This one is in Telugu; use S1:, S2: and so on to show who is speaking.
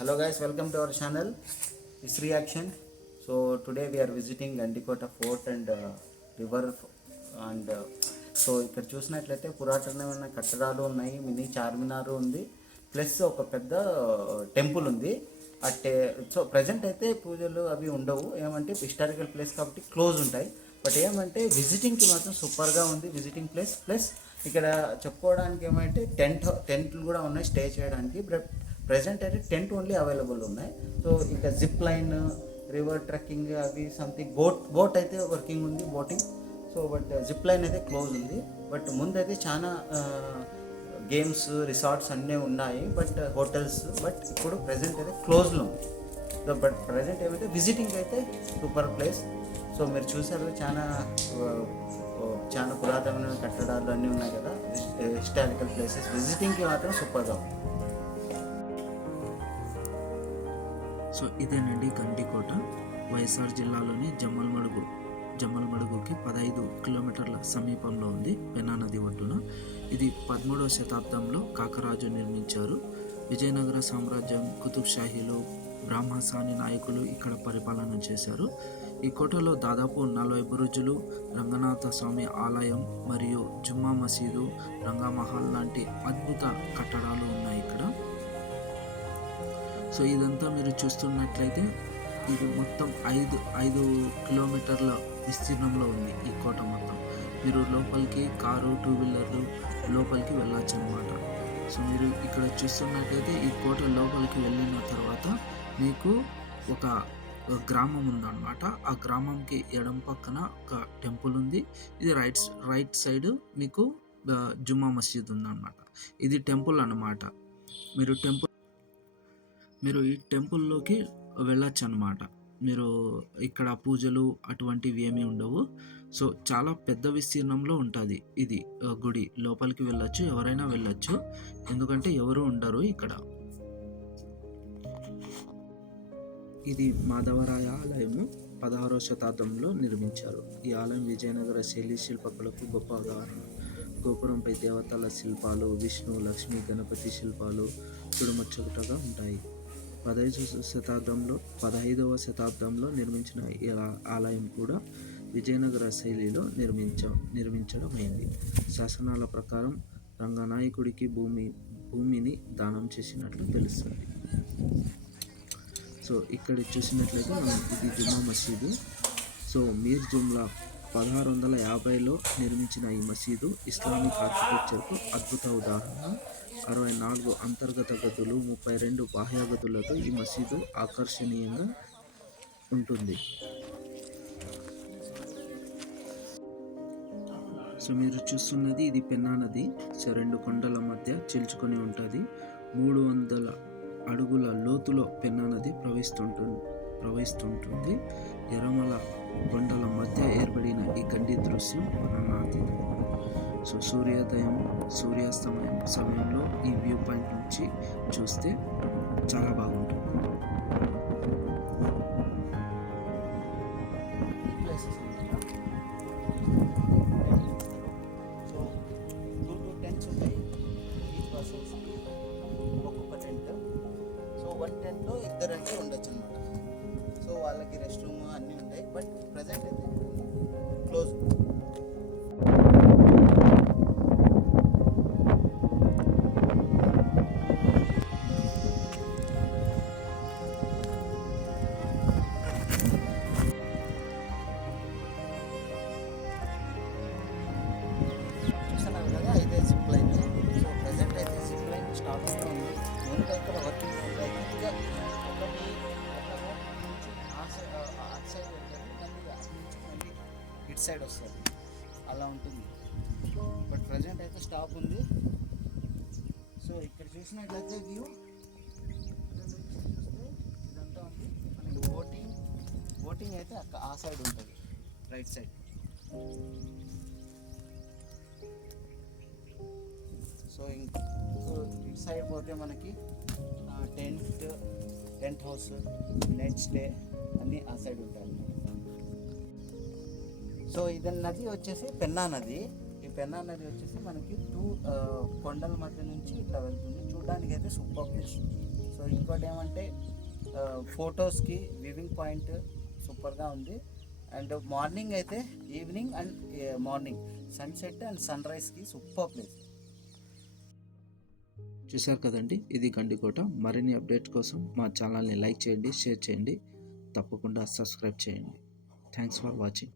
S1: Hello guys, welcome to our channel. It's reaction. So today we are visiting Gandikota Fort and uh, river and uh, so ఇక్కడ చూసినట్లయితే పురాతనమైన కట్టడాలు ఉన్నాయి మినీ చార్మినార్ ఉంది ప్లస్ ఒక పెద్ద uh, టెంపుల్ ఉంది. అట్టే సో ప్రజెంట్ అయితే పూజలు అవి ఉండవు. ఏమంటే హిస్టారికల్ ప్లేస్ కాబట్టి క్లోజ్ ఉంటాయి. బట్ ఏమంటే విజిటింగ్కి మాత్రం సూపర్గా ఉంది విజిటింగ్ ప్లేస్ ప్లస్ ఇక్కడ చెప్పుకోవడానికి ఏమంటే టెంట్ టెంట్లు కూడా ఉన్నాయి స్టే చేయడానికి. బట్ ప్రజెంట్ అయితే టెంట్ ఓన్లీ అవైలబుల్ ఉన్నాయి. సో ఇంకా జిప్ లైన్ రివర్ ట్రెక్కింగ్ అవి సంథింగ్ బోట్ బోట్ అయితే వర్కింగ్ ఉంది boating so but zip line అయితే క్లోజ్ ఉంది. బట్ ముందైతే చాలా గేమ్స్ రిసార్ట్స్ అన్నీ ఉన్నాయి బట్ హోటల్స్ బట్ ఇప్పుడు ప్రజెంట్ అయితే క్లోజ్లో ఉంది. సో బట్ ప్రజెంట్ ఏమైతే విజిటింగ్ అయితే సూపర్ ప్లేస్ సో మీరు చూసారు చాలా చాలా పురాతనమైన కట్టడాలు అన్నీ ఉన్నాయి కదా. హిస్టారికల్ ప్లేసెస్ విజిటింగ్కి మాత్రం సూపర్గా ఉంది.
S2: సో ఇదేనండి గండికోట వైఎస్ఆర్ జిల్లాలోని జమ్మలమడుగు జమ్మలమడుగుకి పదహైదు కిలోమీటర్ల సమీపంలో ఉంది పెనా నది ఒడ్డున. ఇది పదమూడవ శతాబ్దంలో కాకరాజు నిర్మించారు. విజయనగర సామ్రాజ్యం కుతుబ్ షాహీలు బ్రాహ్మసాని నాయకులు ఇక్కడ పరిపాలన చేశారు. ఈ కోటలో దాదాపు నలభై బురుజులు రంగనాథ స్వామి ఆలయం మరియు జుమ్మా మసీదు రంగామహల్ లాంటి అద్భుత కట్టడాలు ఉన్నాయి ఇక్కడ. సో ఇదంతా మీరు చూస్తున్నట్లయితే ఇది మొత్తం ఐదు ఐదు కిలోమీటర్ల విస్తీర్ణంలో ఉంది ఈ కోట మొత్తం. మీరు లోపలికి కారు టూ వీలర్లు లోపలికి వెళ్ళొచ్చు అనమాట సో మీరు ఇక్కడ చూస్తున్నట్లయితే ఈ కోట లోపలికి వెళ్ళిన తర్వాత మీకు ఒక గ్రామం ఉందన్నమాట. ఆ గ్రామంకి ఎడం పక్కన ఒక టెంపుల్ ఉంది. ఇది రైట్ రైట్ సైడ్ మీకు ఆ, జుమ్మా మసీద్ ఉందన్నమాట. ఇది టెంపుల్ అన్నమాట. మీరు టెంపుల్ మీరు ఈ టెంపుల్లోకి వెళ్ళచ్చు అనమాట మీరు ఇక్కడ పూజలు అటువంటివి ఏమీ ఉండవు. సో చాలా పెద్ద విస్తీర్ణంలో ఉంటుంది ఇది గుడి. లోపలికి వెళ్ళొచ్చు ఎవరైనా వెళ్ళొచ్చు. ఎందుకంటే ఎవరు ఉండరు ఇక్కడ. ఇది మాధవరాయ ఆలయము పదహారవ శతాబ్దంలో నిర్మించారు. ఈ ఆలయం విజయనగర శైలి శిల్పకళకు గొప్ప ఉదాహరణ. గోపురంపై దేవతల శిల్పాలు విష్ణు లక్ష్మి గణపతి శిల్పాలు చూడముచ్చటగా ఉంటాయి. పదహైదు శతాబ్దంలో పదహైదవ శతాబ్దంలో నిర్మించిన ఈ ఆలయం కూడా విజయనగర శైలిలో నిర్మించ నిర్మించడమైంది. శాసనాల ప్రకారం రంగనాయకుడికి భూమి భూమిని దానం చేసినట్లు తెలుస్తుంది. సో ఇక్కడ చూసినట్లయితే మనం ఇది జుమ్మా మసీదు. సో మీర్ జుమ్లా పదహారు వందల యాభైలో నిర్మించిన ఈ మసీదు ఇస్లామిక్ ఆర్కిటెక్చర్కు అద్భుత ఉదాహరణ. అరవై నాలుగు అంతర్గత గదులు ముప్పై రెండు బాహ్య గదులతో ఈ మసీదు ఆకర్షణీయంగా ఉంటుంది. సో మీరు చూస్తున్నది ఇది పెన్నా నది. సో రెండు కొండల మధ్య చిల్చుకొని ఉంటుంది. మూడు వందల అడుగుల లోతులో పెన్నా నది ప్రవహిస్తుంటుంది. ప్రవహిస్తుంటుంది. ఎర్రమల కొండల మధ్య ఏర్పడిన ఈ గండి దృశ్యం వర్ణనాతీతం సో సూర్యోదయం సూర్యాస్తమయం సమయంలో ఈ వ్యూ పాయింట్ నుంచి చూస్తే చాలా బాగుంటుంది.
S1: ప్లేసెస్ అన్నీ ఉంటాయి బట్ ప్రజెంట్ అయితే ఇటు సైడ్ వస్తుంది. అలా ఉంటుంది. బట్ ప్రజెంట్ అయితే స్టాప్ ఉంది. సో ఇక్కడ చూసినట్లయితే వ్యూ. చూస్తే ఇదంతా ఉంది. మనకి బోటింగ్ బోటింగ్ అయితే అక్కడ ఆ సైడ్ ఉంటుంది. Right side. సో ఇంకా ఇటు సైడ్ పోతే మనకి tent tent house next day అన్నీ ఆ సైడ్ ఉంటాయి సో ఇది నది వచ్చేసి పెన్నా నది. ఈ పెన్నా నది వచ్చేసి మనకి టూ కొండల మధ్య నుంచి ఇట్లా వెళ్తుంది. చూడడానికి అయితే సూపర్ ప్లేస్. సో ఇంకోటి ఏమంటే ఫొటోస్కి వివింగ్ పాయింట్ సూపర్గా ఉంది. అండ్ మార్నింగ్ అయితే evening and morning. Sunset and sun రైజ్కి super place.
S2: చూశారు కదండి ఇది గండికోట. మరిన్ని అప్డేట్ కోసం మా ఛానల్ని లైక్ చేయండి షేర్ చేయండి. తప్పకుండా సబ్స్క్రైబ్ చేయండి. Thanks for watching.